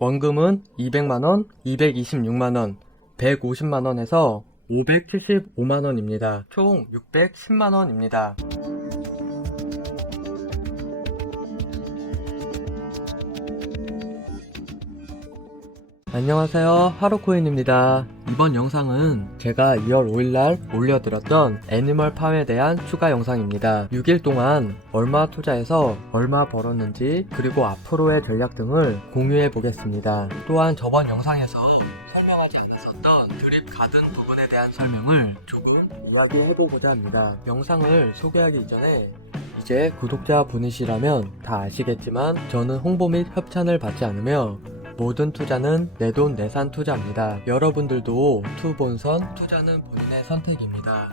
원금은 200만원, 226만원, 150만원에서 575만원입니다. 총 610만원입니다. 안녕하세요, 하루코인입니다. 이번 영상은 제가 2월 5일날 올려드렸던 애니멀팜에 대한 추가 영상입니다. 6일 동안 얼마 투자해서 얼마 벌었는지, 그리고 앞으로의 전략 등을 공유해 보겠습니다. 또한 저번 영상에서 설명하지 않았었던 드립 가든 부분에 대한 설명을 조금 이야기해보고자 합니다. 영상을 소개하기 이전에 이제 구독자 분이시라면 다 아시겠지만 저는 홍보 및 협찬을 받지 않으며 모든 투자는 내돈 내산 투자입니다. 여러분들도 투본선 투자는 본인의 선택입니다.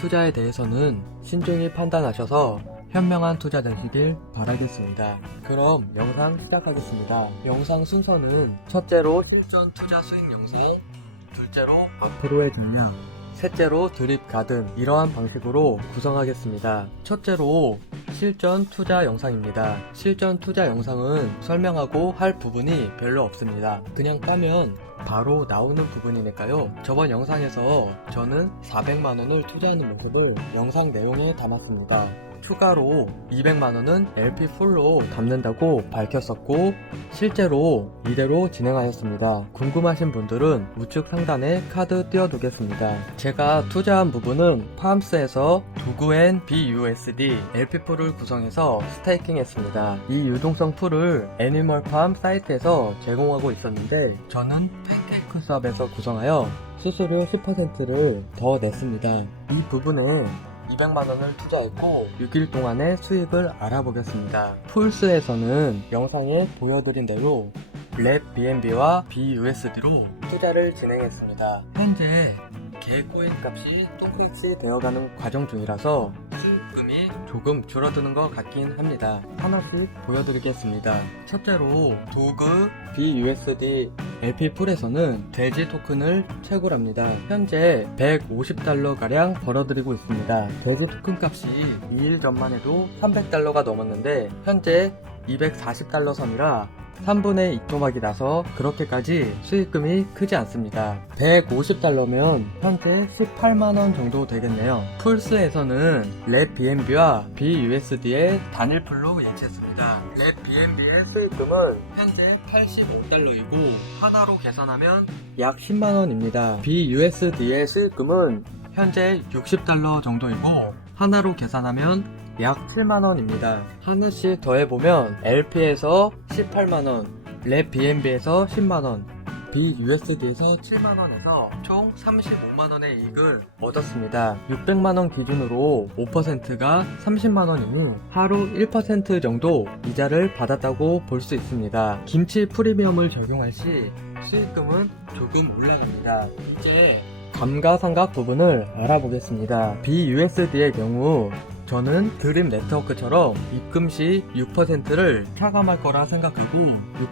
투자에 대해서는 신중히 판단하셔서 현명한 투자 되시길 바라겠습니다. 그럼 영상 시작하겠습니다. 영상 순서는 첫째로 실전 투자 수익 영상, 둘째로 앞으로의 전략, 셋째로 드립 가든, 이러한 방식으로 구성하겠습니다. 첫째로 실전 투자 영상입니다. 실전 투자 영상은 설명하고 할 부분이 별로 없습니다. 그냥 까면 바로 나오는 부분이니까요. 저번 영상에서 저는 400만원을 투자하는 모습을 영상 내용에 담았습니다. 추가로 200만원은 LP4로 담는다고 밝혔었고, 실제로 이대로 진행하였습니다. 궁금하신 분들은 우측 상단에 카드 띄워두겠습니다. 제가 투자한 부분은 팜스에서 도구엔 BUSD LP4를 구성해서 스테이킹 했습니다. 이 유동성 풀을 애니멀팜 사이트에서 제공하고 있었는데 저는 팬케이크 수업에서 구성하여 수수료 10%를 더 냈습니다. 이 부분에 200만원을 투자했고 6일 동안의 수익을 알아보겠습니다. 풀스에서는 영상에 보여드린 대로 랩 BNB와 BUSD로 투자를 진행했습니다. 현재 개코인 값이 똥같이 되어가는 과정 중이라서 수익금이 조금 줄어드는 것 같긴 합니다. 하나씩 보여드리겠습니다. 첫째로 도그 BUSD LP풀에서는 돼지 토큰을 채굴합니다. 현재 150달러가량 벌어들이고 있습니다. 돼지 토큰 값이 2일 전만 해도 300달러가 넘었는데 현재 240달러 선이라 3분의 2 토막이 나서 그렇게까지 수익금이 크지 않습니다. 150달러면 현재 18만원 정도 되겠네요. 풀스에서는 랩 BNB와 BUSD의 단일 풀로 예치했습니다. 랩 BNB의 수익금은 현재 85달러이고 하나로 계산하면 약 10만원입니다. BUSD의 수익금은 현재 60달러 정도이고 하나로 계산하면 약 7만원입니다. 하나씩 더해보면 LP에서 18만원, 랩 BNB에서 10만원, BUSD에서 7만원에서 총 35만원의 이익을 얻었습니다. 600만원 기준으로 5%가 30만원이니 하루 1% 정도 이자를 받았다고 볼 수 있습니다. 김치 프리미엄을 적용할 시 수익금은 조금 올라갑니다. 이제 감가상각 부분을 알아보겠습니다. BUSD의 경우 저는 드립 네트워크처럼 입금 시 6%를 차감할 거라 생각하고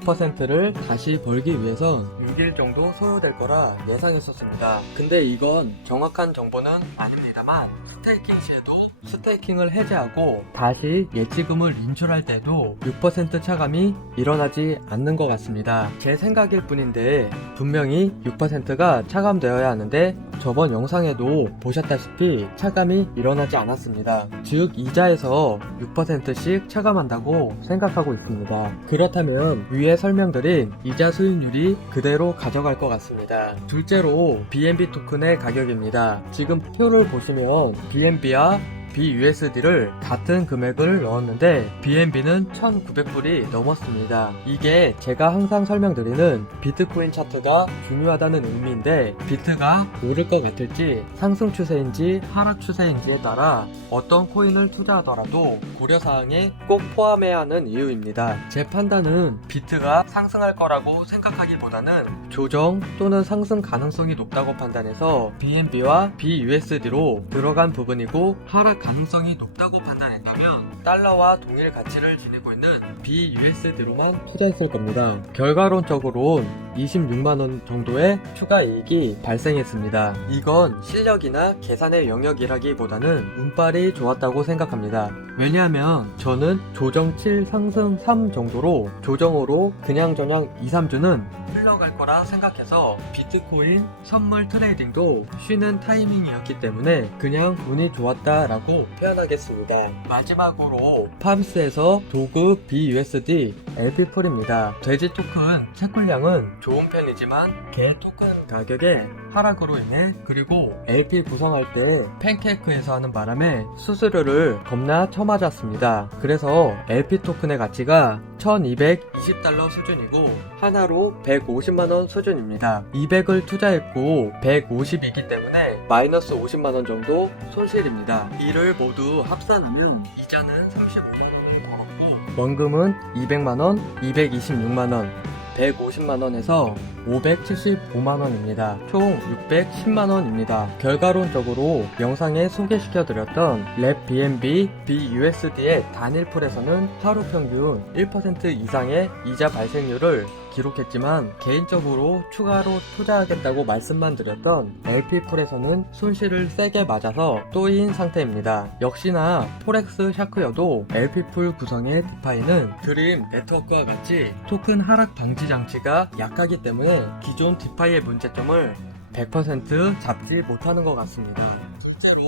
6%를 다시 벌기 위해선 6일 정도 소요될 거라 예상했었습니다. 근데 이건 정확한 정보는 아닙니다만 스테이킹 시에도 스테이킹을 해제하고 다시 예치금을 인출할 때도 6% 차감이 일어나지 않는 것 같습니다. 제 생각일 뿐인데 분명히 6%가 차감되어야 하는데 저번 영상에도 보셨다시피 차감이 일어나지 않았습니다. 즉 이자에서 6%씩 차감한다고 생각하고 있습니다. 그렇다면 위에 설명드린 이자 수익률이 그대로 가져갈 것 같습니다. 둘째로 BNB 토큰의 가격입니다. 지금 표를 보시면 BNB와 BUSD를 같은 금액을 넣었는데 BNB는 1900불이 넘었습니다. 이게 제가 항상 설명드리는 비트코인 차트가 중요하다는 의미인데 비트가 오를 것 같을지 상승 추세인지 하락 추세인지에 따라 어떤 코인을 투자하더라도 고려사항에 꼭 포함해야 하는 이유입니다. 제 판단은 비트가 상승할 거라고 생각하기보다는 조정 또는 상승 가능성이 높다고 판단해서 BNB와 BUSD로 들어간 부분이고 하락 가능성이 높다고 판단했다면 달러와 동일 가치를 지니고 있는 BUSD로만 투자했을 겁니다. 결과론적으론 26만원 정도의 추가 이익이 발생했습니다. 이건 실력이나 계산의 영역이라기보다는 운빨이 좋았다고 생각합니다. 왜냐하면 저는 조정 7 상승 3 정도로 조정으로 그냥저냥 2, 3주는 흘러갈 거라 생각해서 비트코인 선물 트레이딩도 쉬는 타이밍이었기 때문에 그냥 운이 좋았다라고 표현하겠습니다. 마지막으로 팜스에서 도급 BUSD LP풀입니다. 돼지 토큰 채굴량은 좋은 편이지만 개 토큰 가격의 하락으로 인해 그리고 LP 구성할 때 팬케이크에서 하는 바람에 수수료를 겁나 쳐맞았습니다. 그래서 LP 토큰의 가치가 1220달러 수준이고 하나로 150만원 수준입니다. 200을 투자했고 150이기 때문에 마이너스 50만원 정도 손실입니다. 이를 모두 합산하면 이자는 35만원을 벌었고 원금은 200만원, 226만원, 150만원에서 575만원입니다. 총 610만원입니다. 결과론적으로 영상에 소개시켜드렸던 랩 BNB BUSD의 단일풀에서는 하루 평균 1% 이상의 이자 발생률을 기록했지만 개인적으로 추가로 투자하겠다고 말씀만 드렸던 LP풀에서는 손실을 세게 맞아서 또인 상태입니다. 역시나 포렉스 샤크여도 LP풀 구성의 디파이는 드림 네트워크와 같이 토큰 하락 방지 장치가 약하기 때문에 기존 디파이의 문제점을 100% 잡지 못하는 것 같습니다. 실제로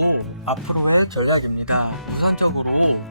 앞으로의 전략입니다. 우선적으로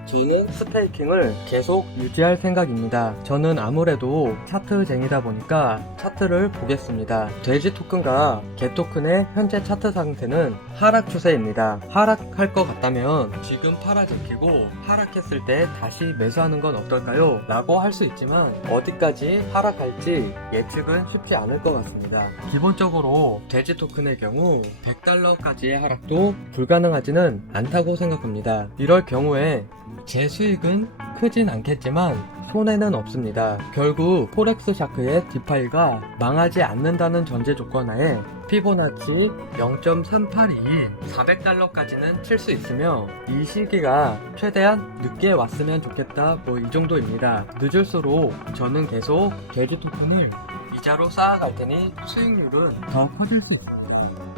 저는 스테이킹을 계속 유지할 생각입니다. 저는 아무래도 차트쟁이다 보니까 차트를 보겠습니다. 돼지 토큰과 개 토큰의 현재 차트 상태는 하락 추세입니다. 하락할 것 같다면 지금 팔아잡히고 하락했을 때 다시 매수하는 건 어떨까요? 라고 할 수 있지만 어디까지 하락할지 예측은 쉽지 않을 것 같습니다. 기본적으로 돼지 토큰의 경우 100달러까지의 하락도 불가능하지는 않다고 생각합니다. 이럴 경우에 제 수익은 크진 않겠지만 손해는 없습니다. 결국 포렉스 샤크의 디파이가 망하지 않는다는 전제 조건 하에 피보나치 0.382인 400달러까지는 칠 수 있으며 이 시기가 최대한 늦게 왔으면 좋겠다 이 정도입니다. 늦을수록 저는 계속 돼지 토큰을 이자로 쌓아갈 테니 수익률은 더 커질 수 있습니다.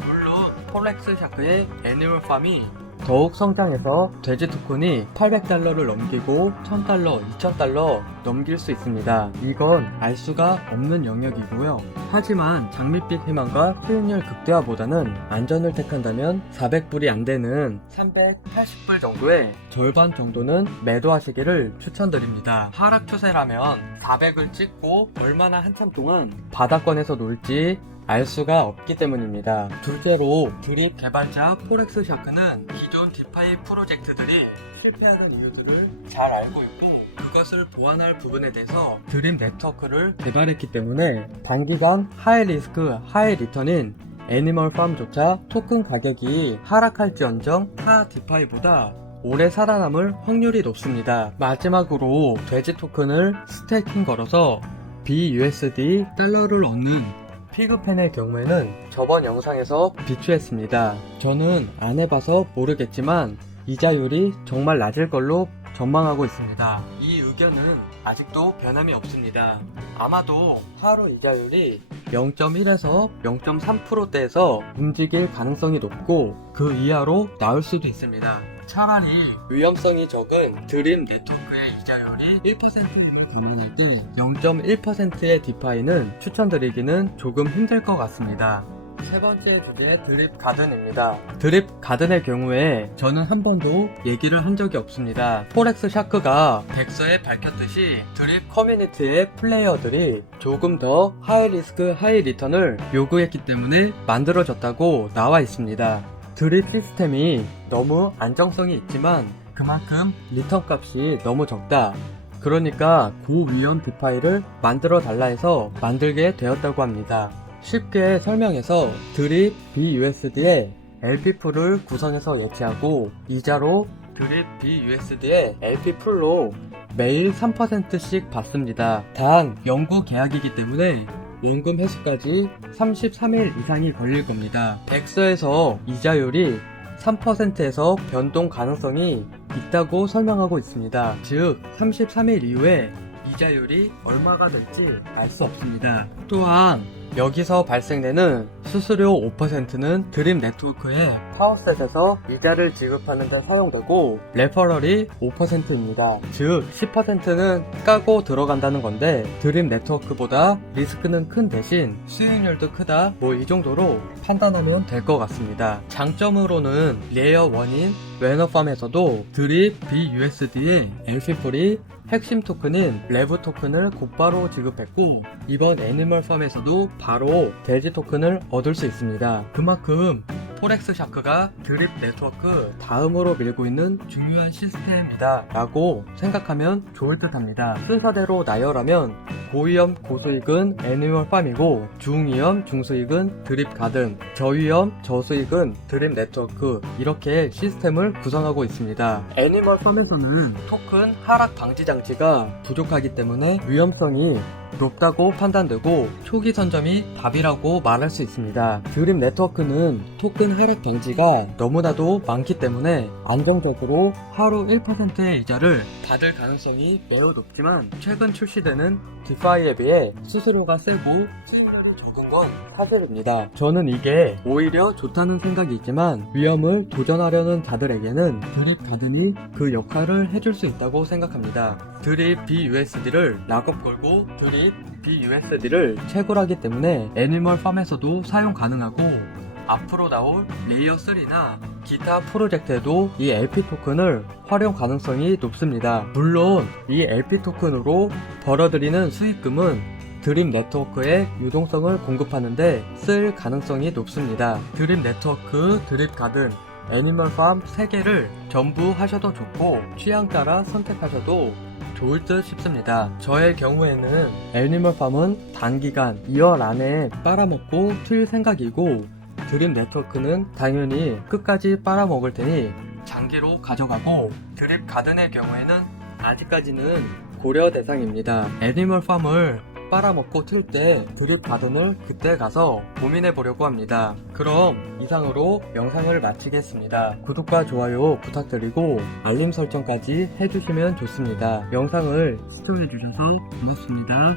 물론 포렉스 샤크의 애니멀 팜이 더욱 성장해서 돼지 토큰이 800달러를 넘기고 1000달러, 2000달러 넘길 수 있습니다. 이건 알 수가 없는 영역이고요. 하지만 장밋빛 희망과 수익률 극대화보다는 안전을 택한다면 400불이 안되는 380불 정도의 절반 정도는 매도하시기를 추천드립니다. 하락 추세라면 400을 찍고 얼마나 한참 동안 바닥권에서 놀지 알 수가 없기 때문입니다. 둘째로 드립 개발자 포렉스 샤크는 기존 디파이 프로젝트들이 실패하는 이유들을 잘 알고 있고 그것을 보완할 부분에 대해서 드립 네트워크를 개발했기 때문에 단기간 하이 리스크 하이 리턴인 애니멀 팜조차 토큰 가격이 하락할지언정 타 디파이보다 오래 살아남을 확률이 높습니다. 마지막으로 돼지 토큰을 스테이킹 걸어서 BUSD 달러를 얻는 피그펜의 경우에는 저번 영상에서 비추했습니다. 저는 안 해봐서 모르겠지만 이자율이 정말 낮을 걸로 전망하고 있습니다. 이 의견은 아직도 변함이 없습니다. 아마도 하루 이자율이 0.1에서 0.3%대에서 움직일 가능성이 높고 그 이하로 나올 수도 있습니다. 차라리 위험성이 적은 드림 네트워크의 이자율이 1%임을 감안할 때 0.1%의 디파이는 추천드리기는 조금 힘들 것 같습니다. 세 번째 주제 드립 가든입니다. 드립 가든의 경우에 저는 한 번도 얘기를 한 적이 없습니다. 포렉스 샤크가 백서에 밝혔듯이 드립 커뮤니티의 플레이어들이 조금 더 하이 리스크 하이 리턴을 요구했기 때문에 만들어졌다고 나와 있습니다. 드립 시스템이 너무 안정성이 있지만 그만큼 리턴 값이 너무 적다. 그러니까 고위험 디파이를 만들어 달라 해서 만들게 되었다고 합니다. 쉽게 설명해서 드립 BUSD의 LP풀을 구성해서 예치하고 이자로 드립 BUSD의 LP풀로 매일 3%씩 받습니다. 단 연구 계약이기 때문에 원금 회수까지 33일 이상이 걸릴 겁니다. 백서에서 이자율이 3%에서 변동 가능성이 있다고 설명하고 있습니다. 즉 33일 이후에 이자율이 얼마가 될지 알 수 없습니다. 또한 여기서 발생되는 수수료 5%는 드립 네트워크의 파워셋에서 이자를 지급하는 데 사용되고 레퍼럴이 5%입니다. 즉 10%는 까고 들어간다는 건데 드립 네트워크보다 리스크는 큰 대신 수익률도 크다 이 정도로 판단하면 될 것 같습니다. 장점으로는 레이어 1인 웨너팜에서도 드립 BUSD의 LP 풀이 핵심 토큰인 레브 토큰을 곧바로 지급했고 이번 애니멀팜에서도 바로 돼지 토큰을 얻을 수 있습니다. 그만큼 포렉스 샤크가 드립 네트워크 다음으로 밀고 있는 중요한 시스템이다 라고 생각하면 좋을 듯 합니다. 순서대로 나열하면 고위험 고수익은 애니멀팜이고 중위험 중수익은 드립 가든, 저위험 저수익은 드립 네트워크 이렇게 시스템을 구성하고 있습니다. 애니멀팜에서는 토큰 하락 방지 장치가 부족하기 때문에 위험성이 높다고 판단되고 초기 선점이 답이라고 말할 수 있습니다. 드립 네트워크는 토큰 하락 방지가 너무나도 많기 때문에 안정적으로 하루 1%의 이자를 받을 가능성이 매우 높지만 최근 출시되는 디파이에 비해 수수료가 세고 수익률이 적은 건 사실입니다. 저는 이게 오히려 좋다는 생각이 있지만 위험을 도전하려는 자들에게는 드립 가든이 그 역할을 해줄 수 있다고 생각합니다. 드립 BUSD를 락업 걸고 드립 BUSD를 채굴하기 때문에 애니멀팜에서도 사용 가능하고 앞으로 나올 레이어 3나 기타 프로젝트에도 이 LP 토큰을 활용 가능성이 높습니다. 물론 이 LP 토큰으로 벌어들이는 수익금은 드립 네트워크의 유동성을 공급하는데 쓸 가능성이 높습니다. 드립 네트워크, 드립 가든, 애니멀팜 3개를 전부 하셔도 좋고 취향 따라 선택하셔도 좋을 듯 싶습니다. 저의 경우에는 애니멀팜은 단기간 2월 안에 빨아먹고 튈 생각이고 드립 네트워크는 당연히 끝까지 빨아먹을 테니 장기로 가져가고 드립 가든의 경우에는 아직까지는 고려 대상입니다. 애니멀팜을 빨아먹고 틀 때 드립 가든을 그때 가서 고민해 보려고 합니다. 그럼 이상으로 영상을 마치겠습니다. 구독과 좋아요 부탁드리고 알림 설정까지 해주시면 좋습니다. 영상을 시청해 주셔서 고맙습니다.